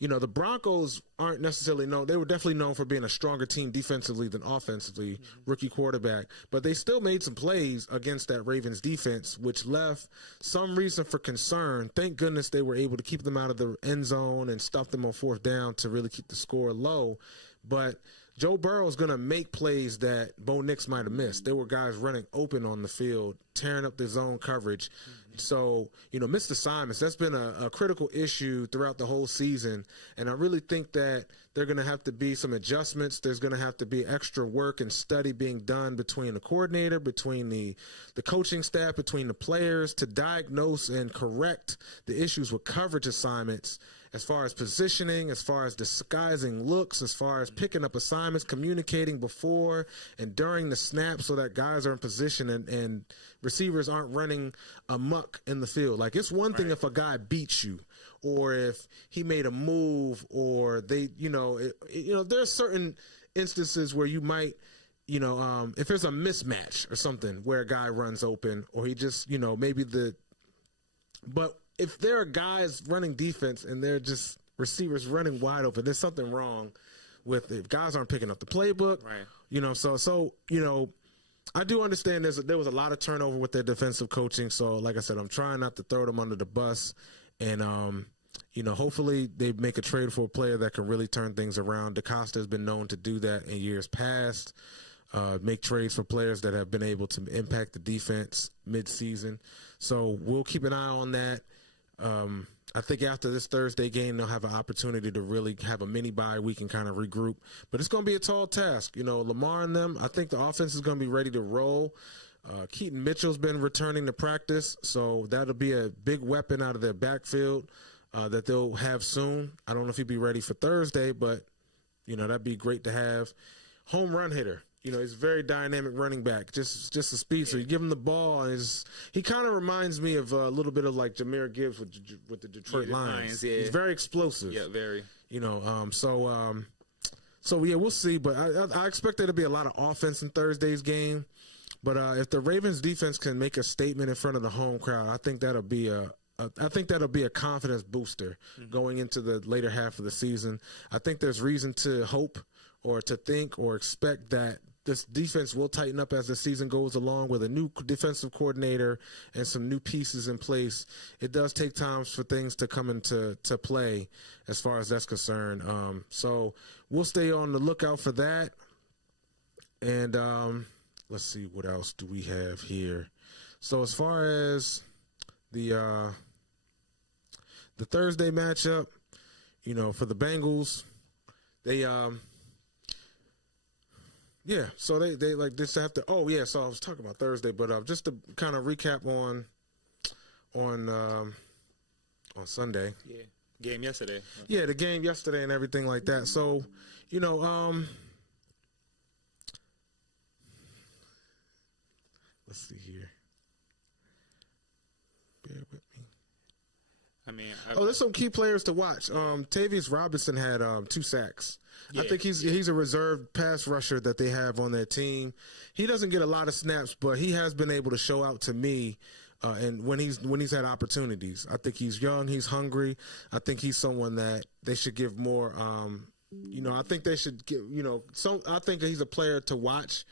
the Broncos aren't necessarily known. They were definitely known for being a stronger team defensively than offensively, rookie quarterback. But they still made some plays against that Ravens defense, which left some reason for concern. Thank goodness they were able to keep them out of the end zone and stuff them on 4th down to really keep the score low. But Joe Burrow is going to make plays that Bo Nix might have missed. There were guys running open on the field, tearing up the zone coverage. So, missed assignments. That's been a critical issue throughout the whole season. And I really think that there are going to have to be some adjustments. There's going to have to be extra work and study being done between the coordinator, between the coaching staff, between the players to diagnose and correct the issues with coverage assignments as far as positioning, as far as disguising looks, as far as picking up assignments, communicating before and during the snap so that guys are in position and receivers aren't running amok in the field. Like, it's one thing if a guy beats you or if he made a move or they, there's certain instances where you might, if there's a mismatch or something where a guy runs open or he just, but if there are guys running defense and they're just receivers running wide open, there's something wrong with it. Guys aren't picking up the playbook, right? So I do understand there was a lot of turnover with their defensive coaching. So like I said, I'm trying not to throw them under the bus, and hopefully they make a trade for a player that can really turn things around. DaCosta has been known to do that in years past. Make trades for players that have been able to impact the defense mid-season. So we'll keep an eye on that. I think after this Thursday game, they'll have an opportunity to really have a mini bye week and kind of regroup. But it's going to be a tall task. Lamar and them, I think the offense is going to be ready to roll. Keaton Mitchell's been returning to practice, so that'll be a big weapon out of their backfield that they'll have soon. I don't know if he'll be ready for Thursday, but, that'd be great to have. Home run hitter. He's a very dynamic running back, just a speed. So you give him the ball, and he kind of reminds me of a little bit of like Jahmyr Gibbs with the Detroit Lions. Yeah. He's very explosive. Yeah, very. So we'll see. But I expect there to be a lot of offense in Thursday's game. But if the Ravens defense can make a statement in front of the home crowd, I think that'll be a I think that'll be a confidence booster going into the later half of the season. I think there's reason to hope or to think or expect that this defense will tighten up as the season goes along with a new defensive coordinator and some new pieces in place. It does take time for things to come into play as far as that's concerned. So we'll stay on the lookout for that. And let's see, what else do we have here? So as far as the Thursday matchup, for the Bengals, they so they like this have to. Oh yeah, so I was talking about Thursday, but just to kind of recap on Sunday. Yeah, game yesterday. Yeah, the game yesterday and everything like that. So, let's see here. Bear with me. There's some key players to watch. Tavius Robinson had 2 sacks. Yeah, I think he's a reserve pass rusher that they have on their team. He doesn't get a lot of snaps, but he has been able to show out to me. And when he's had opportunities, I think he's young, he's hungry. I think he's someone that they should give more. I think they should give. I think he's a player to watch.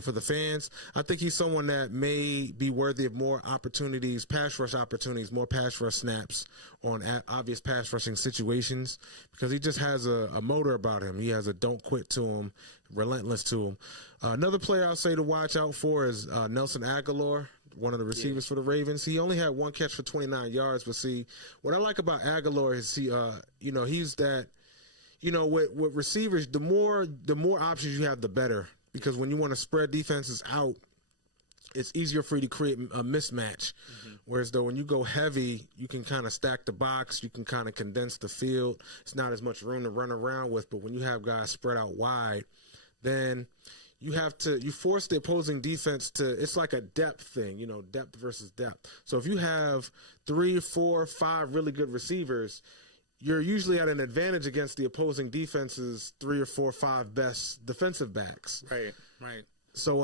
For the fans, I think he's someone that may be worthy of more opportunities, pass rush opportunities, more pass rush snaps on obvious pass rushing situations, because he just has a motor about him. He has a don't quit to him, relentless to him. Another player I'll say to watch out for is Nelson Aguilar, one of the receivers for the Ravens. He only had 1 catch for 29 yards, but see, what I like about Aguilar is he's that. With receivers, the more options you have, the better. Because when you want to spread defenses out, it's easier for you to create a mismatch. Whereas though when you go heavy, you can kind of stack the box, you can kind of condense the field. It's not as much room to run around with. But when you have guys spread out wide, then you force the opposing defense to. It's like a depth thing, depth versus depth. So if you have 3, 4, 5 really good receivers, you're usually at an advantage against the opposing defense's 3 or 4 or 5 best defensive backs. Right. So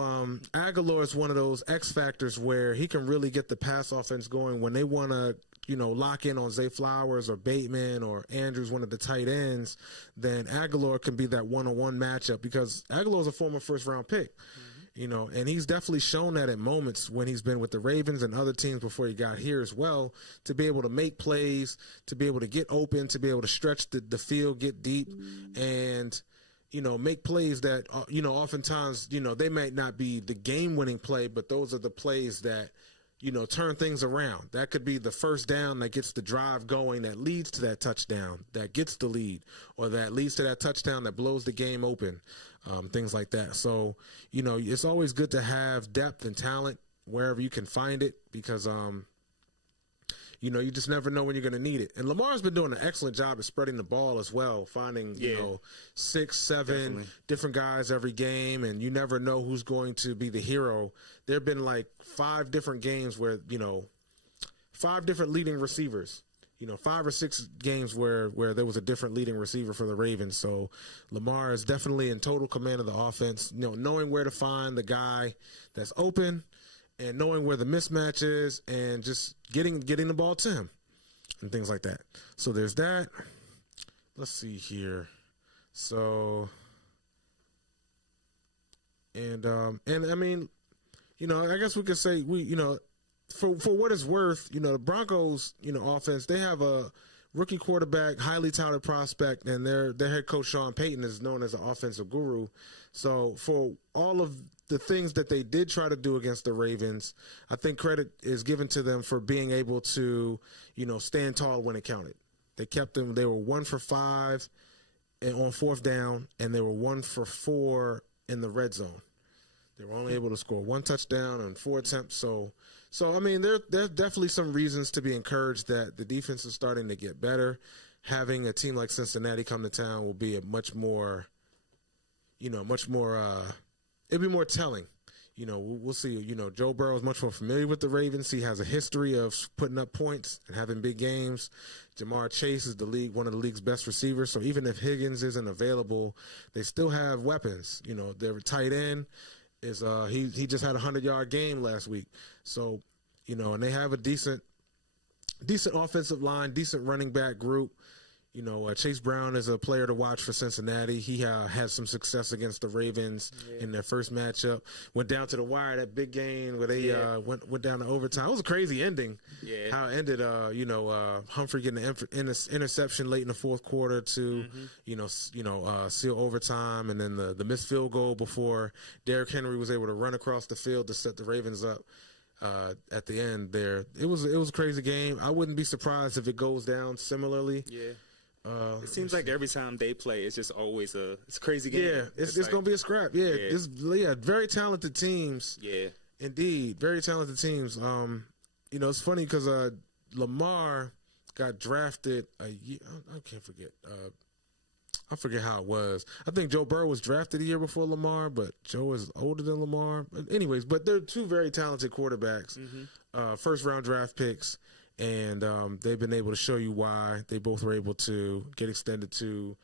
Aguilar is one of those X factors where he can really get the pass offense going when they want to, lock in on Zay Flowers or Bateman or Andrews, one of the tight ends. Then Aguilar can be that one-on-one matchup, because Aguilar is a former first-round pick. And he's definitely shown that at moments when he's been with the Ravens and other teams before he got here as well, to be able to make plays, to be able to get open, to be able to stretch the field, get deep, and, make plays that, oftentimes, they might not be the game-winning play, but those are the plays that, turn things around. That could be the first down that gets the drive going, that leads to that touchdown, that gets the lead, or that leads to that touchdown that blows the game open. Things like that. So, it's always good to have depth and talent wherever you can find it, because, you just never know when you're going to need it. And Lamar's been doing an excellent job of spreading the ball as well, finding, 6, 7 different guys every game, and you never know who's going to be the hero. There have been like 5 different games where, 5 different leading receivers. 5 or 6 games where there was a different leading receiver for the Ravens. So Lamar is definitely in total command of the offense, knowing where to find the guy that's open and knowing where the mismatch is and just getting the ball to him and things like that. So there's that. Let's see here. So, and I mean, I guess we could say for what it's worth, the Broncos, offense, they have a rookie quarterback, highly touted prospect, and their head coach, Sean Payton, is known as an offensive guru. So for all of the things that they did try to do against the Ravens, I think credit is given to them for being able to, stand tall when it counted. They kept them. They were 1 for 5 on 4th down, and they were 1 for 4 in the red zone. They were only able to score 1 touchdown on 4 attempts. So I mean, there's definitely some reasons to be encouraged that the defense is starting to get better. Having a team like Cincinnati come to town will be a much more, it'll be more telling. We'll see. Joe Burrow is much more familiar with the Ravens. He has a history of putting up points and having big games. Jamar Chase is one of the league's best receivers. So even if Higgins isn't available, they still have weapons. Their tight end is he just had a 100-yard game last week. So, and they have a decent decent offensive line, decent running back group. You know, Chase Brown is a player to watch for Cincinnati. He had some success against the Ravens in their first matchup. Went down to the wire, that big game where they went down to overtime. It was a crazy ending. Yeah. How it ended, Humphrey getting an interception late in the fourth quarter to, seal overtime, and then the missed field goal before Derrick Henry was able to run across the field to set the Ravens up. At the end there, it was a crazy game. I wouldn't be surprised if it goes down similarly. Yeah. It seems like every time they play, it's just always it's a crazy game. Yeah, it's going to be a scrap. Yeah, very talented teams. Yeah, indeed, very talented teams. It's funny because Lamar got drafted a year. I can't forget. I forget how it was. I think Joe Burrow was drafted a year before Lamar, but Joe is older than Lamar. Anyways, but they're two very talented quarterbacks, first-round draft picks. And they've been able to show you why they both were able to get extended to,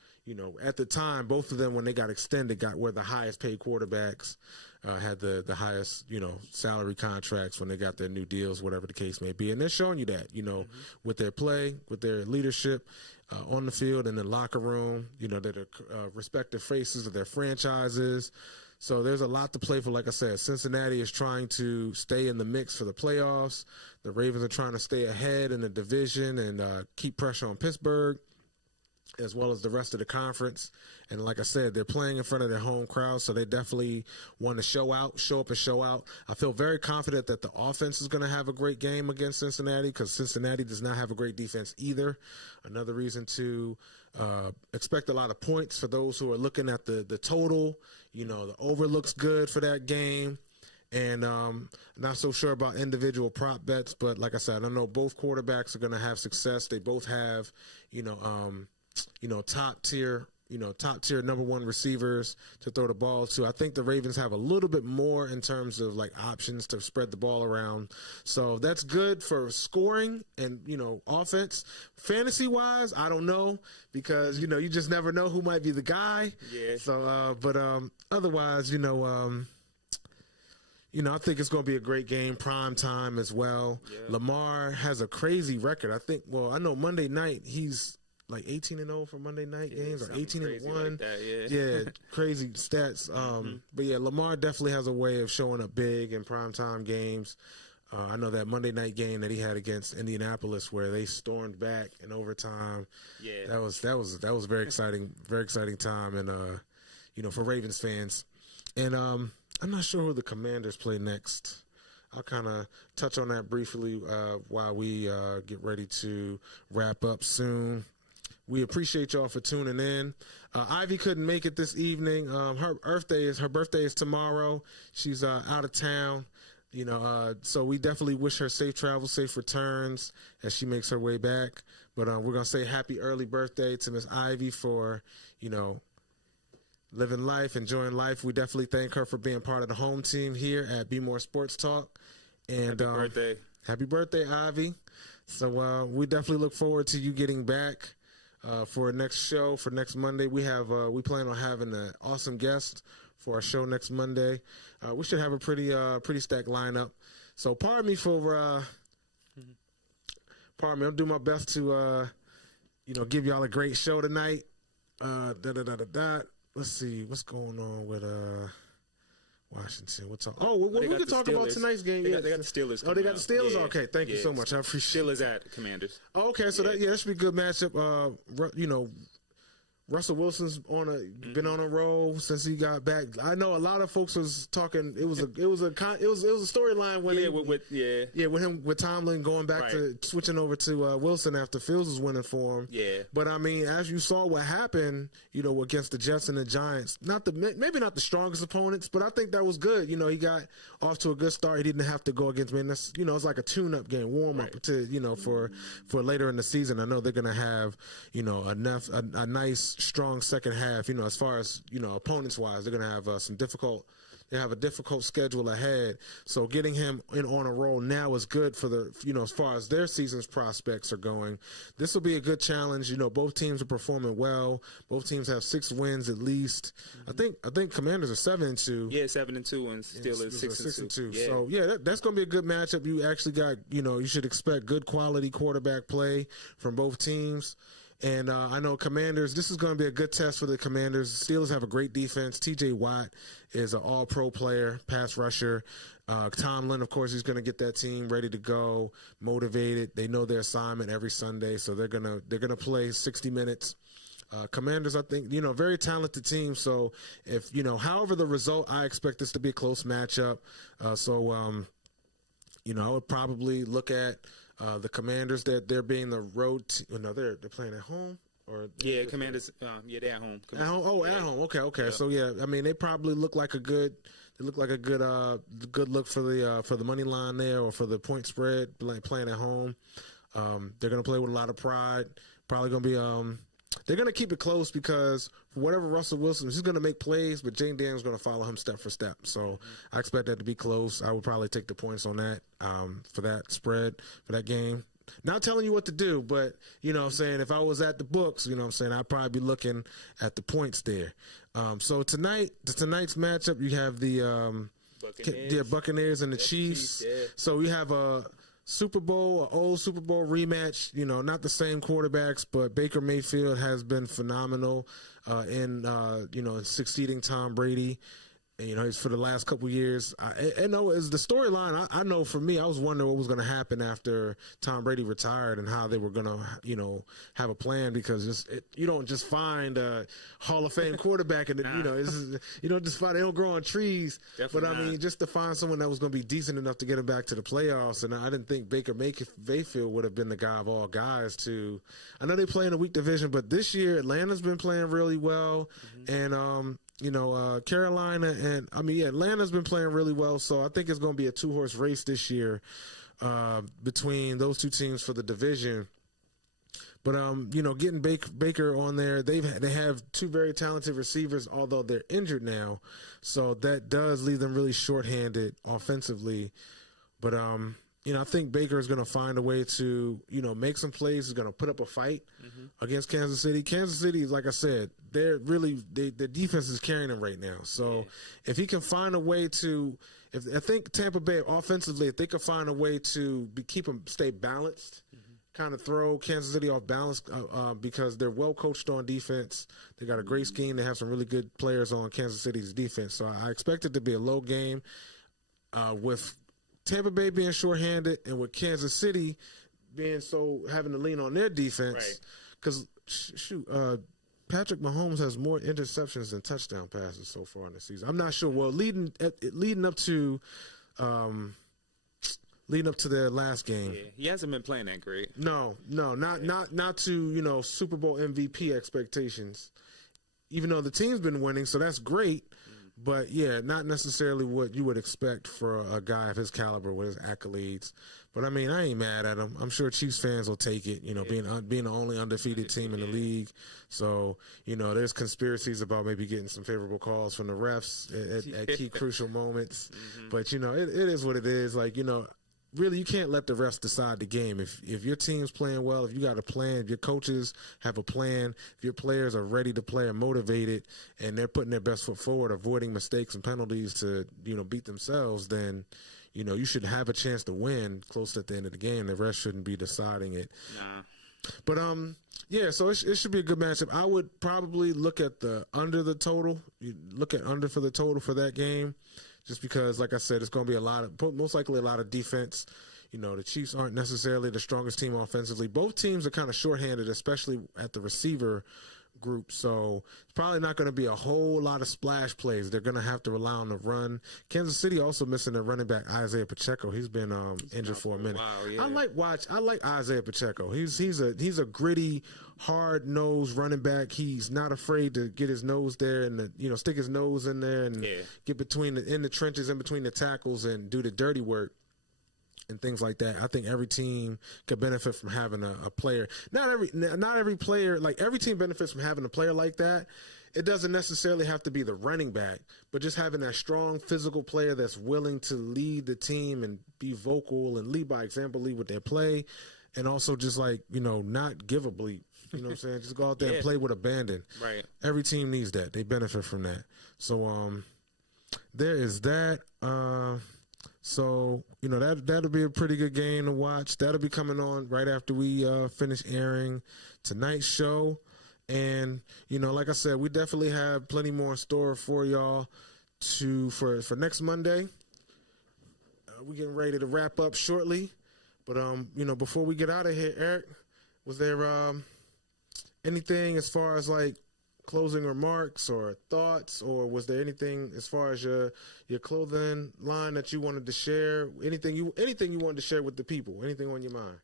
at the time, both of them, when they got extended, were the highest paid quarterbacks, had the highest, salary contracts when they got their new deals, whatever the case may be. And they're showing you that, with their play, with their leadership on the field and the locker room, they're the respective faces of their franchises. So there's a lot to play for. Like I said, Cincinnati is trying to stay in the mix for the playoffs. The Ravens are trying to stay ahead in the division and keep pressure on Pittsburgh, as well as the rest of the conference. And like I said, they're playing in front of their home crowd, so they definitely want to show up and show out. I feel very confident that the offense is going to have a great game against Cincinnati, because Cincinnati does not have a great defense either. Another reason to expect a lot of points for those who are looking at the total. The over looks good for that game. And not so sure about individual prop bets, but like I said, I know both quarterbacks are going to have success. They both have, top tier number one receivers to throw the ball to. I think the Ravens have a little bit more in terms of like options to spread the ball around. So that's good for scoring and, offense. Fantasy wise, I don't know, because, you just never know who might be the guy. Yeah. So, but otherwise, I think it's going to be a great game, prime time as well. Yeah. Lamar has a crazy record. I know Monday night he's like 18-0 for Monday night games, or 18-1. Like yeah, crazy stats. But yeah, Lamar definitely has a way of showing up big in primetime games. I know that Monday night game that he had against Indianapolis, where they stormed back in overtime. Yeah, that was very exciting time, and for Ravens fans. And I'm not sure who the Commanders play next. I'll kind of touch on that briefly while we get ready to wrap up soon. We appreciate y'all for tuning in. Ivy couldn't make it this evening. Her birthday is tomorrow. She's out of town, so we definitely wish her safe travel, safe returns as she makes her way back. But we're going to say happy early birthday to Miss Ivy for, living life, enjoying life. We definitely thank her for being part of the home team here at BMore Sports Talk. And happy birthday. Happy birthday, Ivy. So we definitely look forward to you getting back. For our next show, for next Monday, we plan on having an awesome guest for our show next Monday. We should have a pretty stacked lineup. So pardon me. I'll do my best to give y'all a great show tonight. Let's see what's going on with Washington. We'll talk. We can talk about tonight's game. They got the Steelers. They got the Steelers. Yeah. Okay, thank you so much. I appreciate Steelers at Commanders. Okay, so that should be a good matchup. Russell Wilson's been on a roll since he got back. I know a lot of folks was talking. It was a storyline when with Tomlin going back to switching over to Wilson after Fields was winning for him. Yeah. But I mean, as you saw what happened, against the Jets and the Giants, maybe not the strongest opponents, but I think that was good. He got off to a good start. He didn't have to go against it's like a tune-up game, warm up to for later in the season. I know they're gonna have a nice strong second half, as far as, opponents wise, they're going to have some difficult, They have a difficult schedule ahead. So getting him on a roll now is good for the, as far as their season's prospects are going. This will be a good challenge. Both teams are performing well. Both teams have 6 wins at least. I think Commanders are 7-2. Yeah, 7-2 and Steelers 6-2. Yeah. So that's going to be a good matchup. You actually got, you should expect good quality quarterback play from both teams. And I know Commanders, this is going to be a good test for the Commanders. Steelers have a great defense. T.J. Watt is an all-pro player, pass rusher. Tomlin, of course, he's going to get that team ready to go, motivated. They know their assignment every Sunday, so they're gonna play 60 minutes. Commanders, I think, very talented team. So if, however the result, I expect this to be a close matchup. I would probably look at the Commanders that they're being the road. They're playing at home. Commanders. They're at home. At home. Oh, at home. Okay. Yeah. So they probably look like a good. They look like a good look for the money line there or for the point spread playing at home. They're gonna play with a lot of pride. Probably gonna be they're going to keep it close because for whatever Russell Wilson, he's going to make plays, but Jane Daniels is going to follow him step for step. So I expect that to be close. I would probably take the points on that for that spread, for that game. Not telling you what to do, but, if I was at the books, I'd probably be looking at the points there. So tonight's matchup, you have the Buccaneers and the Chiefs. So we have a old Super Bowl rematch, not the same quarterbacks, but Baker Mayfield has been phenomenal in succeeding Tom Brady. And, he's for the last couple years. I know is the storyline. I know for me, I was wondering what was going to happen after Tom Brady retired and how they were going to, have a plan because you don't just find a Hall of Fame quarterback and you don't just find they don't grow on trees. Definitely but just to find someone that was going to be decent enough to get him back to the playoffs, and I didn't think Baker Mayfield would have been the guy of all guys to. I know they play in a weak division, but this year Atlanta's been playing really well, and Carolina and Atlanta's been playing really well, so I think it's going to be a 2-horse race this year between those two teams for the division. But getting Baker on there, they have 2 very talented receivers, although they're injured now, so that does leave them really shorthanded offensively. But I think Baker is going to find a way to, make some plays. He's going to put up a fight against Kansas City. Kansas City, like I said, their defense is carrying them right now. So if he can find a way to, I think Tampa Bay offensively, if they can find a way to keep them stay balanced, kind of throw Kansas City off balance because they're well coached on defense. They got a great scheme. They have some really good players on Kansas City's defense. So I expect it to be a low game with Tampa Bay being shorthanded and with Kansas City being having to lean on their defense because Patrick Mahomes has more interceptions than touchdown passes so far in the season. I'm not sure. Well, leading up to their last game, he hasn't been playing that great. No, not to Super Bowl MVP expectations. Even though the team's been winning, so that's great. But, not necessarily what you would expect for a guy of his caliber with his accolades. But, I ain't mad at him. I'm sure Chiefs fans will take it, being the only undefeated team in the league. So, there's conspiracies about maybe getting some favorable calls from the refs at key crucial moments. But, it is what it is. Like, really, you can't let the refs decide the game. If your team's playing well, if you got a plan, if your coaches have a plan, if your players are ready to play and motivated, and they're putting their best foot forward, avoiding mistakes and penalties to beat themselves, then you should have a chance to win close at the end of the game. The refs shouldn't be deciding it. Nah. But so it should be a good matchup. I would probably look at the under the total. You look at under for the total for that game. Just because, like I said, it's going to be most likely a lot of defense. The Chiefs aren't necessarily the strongest team offensively. Both teams are kind of shorthanded, especially at the receiver group. So it's probably not going to be a whole lot of splash plays. They're going to have to rely on the run. Kansas City also missing their running back Isaiah Pacheco. He's been injured for a minute. Wow, yeah. I like Isaiah Pacheco. He's a gritty, hard-nosed running back. He's not afraid to get his nose there and stick his nose in there and get in the trenches in between the tackles and do the dirty work and things like that. I think every team could benefit from having a player. Not every player, like every team benefits from having a player like that. it doesn't necessarily have to be the running back, but just having that strong physical player that's willing to lead the team and be vocal and lead by example, lead with their play, and also just like, not give a bleep. You know what I'm saying? Just go out there and play with abandon. Right. Every team needs that. They benefit from that. So there is that. So, that'll be a pretty good game to watch. That'll be coming on right after we finish airing tonight's show. And, like I said, we definitely have plenty more in store for y'all for next Monday. We're getting ready to wrap up shortly. But, before we get out of here, Eric, was there anything as far as like closing remarks or thoughts, or was there anything as far as your clothing line that you wanted to share? Anything you wanted to share with the people? Anything on your mind?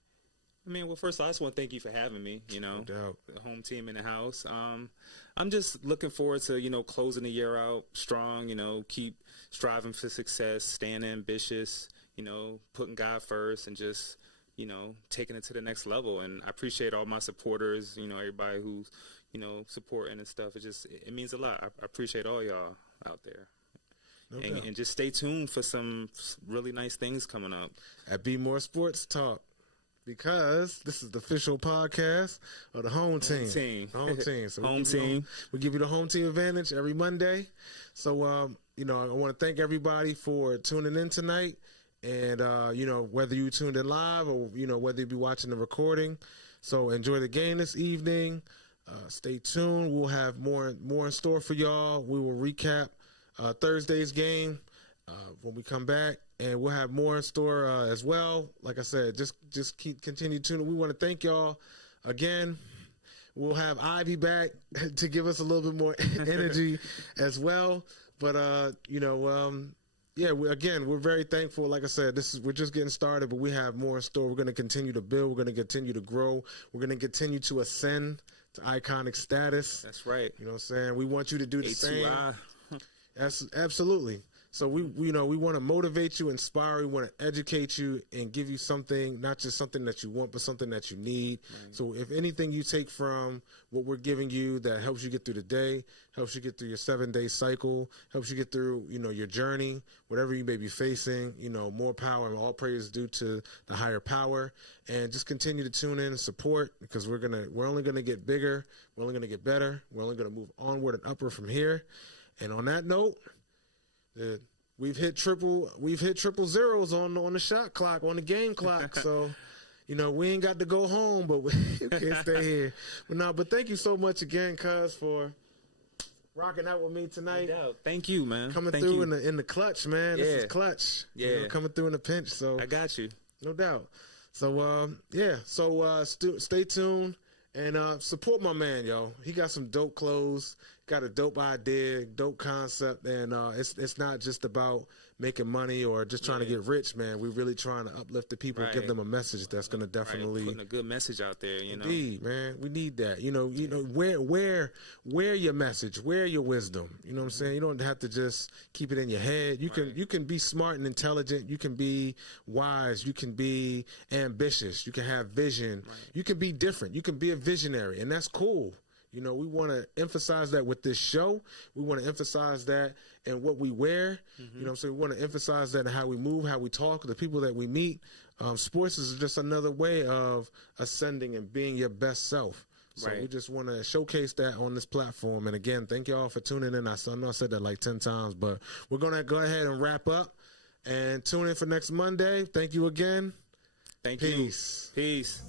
I mean, well, first, I just want to thank you for having me, No doubt. The home team in the house. I'm just looking forward to, closing the year out strong, keep striving for success, staying ambitious, putting God first, and just, taking it to the next level. And I appreciate all my supporters, everybody who's, supporting and stuff. It means a lot. I appreciate all y'all out there. And just stay tuned for some really nice things coming up at Bmore Sports Talk. Because this is the official podcast of the home team. Home team. So home team. We give you the home team advantage every Monday. So, I want to thank everybody for tuning in tonight. And, whether you tuned in live or, whether you be watching the recording. So enjoy the game this evening. Stay tuned. We'll have more in store for y'all. We will recap Thursday's game when we come back. And we'll have more in store as well. Like I said, just continue tuning. We want to thank y'all again. We'll have Ivy back to give us a little bit more energy as well. But we're very thankful. Like I said, we're just getting started, but we have more in store. We're going to continue to build. We're going to continue to grow. We're going to continue to ascend to iconic status. That's right. You know what I'm saying? We want you to do the A2I. same. Absolutely. So we want to motivate you, inspire you, we want to educate you, and give you something, not just something that you want, but something that you need. Right. So if anything you take from what we're giving you that helps you get through the day, helps you get through your 7-day cycle, helps you get through, your journey, whatever you may be facing, more power and all praise due to the higher power. And just continue to tune in and support, because we're only gonna get bigger, we're only gonna get better, we're only gonna move onward and upward from here. And on that note, we've hit triple zeros on the shot clock, on the game clock. So, we ain't got to go home, but we can stay here. But thank you so much again, cuz, for rocking out with me tonight. No doubt. Thank you, man. Coming through in the clutch, man. Yeah. This is clutch. Yeah. Coming through in the pinch. So I got you. No doubt. So stay tuned and support my man, yo. He got some dope clothes. Got a dope idea, dope concept, and it's not just about making money or just trying to get rich, man. We're really trying to uplift the people, give them a message that's going to definitely putting a good message out there. Indeed, man, we need that. Wear your message, wear your wisdom. You know what I'm saying? You don't have to just keep it in your head. You can be smart and intelligent. You can be wise. You can be ambitious. You can have vision. Right. You can be different. You can be a visionary, and that's cool. We want to emphasize that with this show. We want to emphasize that in what we wear. Mm-hmm. So we want to emphasize that in how we move, how we talk, the people that we meet. Sports is just another way of ascending and being your best self. So we just want to showcase that on this platform. And again, thank you all for tuning in. I know I said that like 10 times, but we're going to go ahead and wrap up and tune in for next Monday. Thank you again. Thank you. Peace.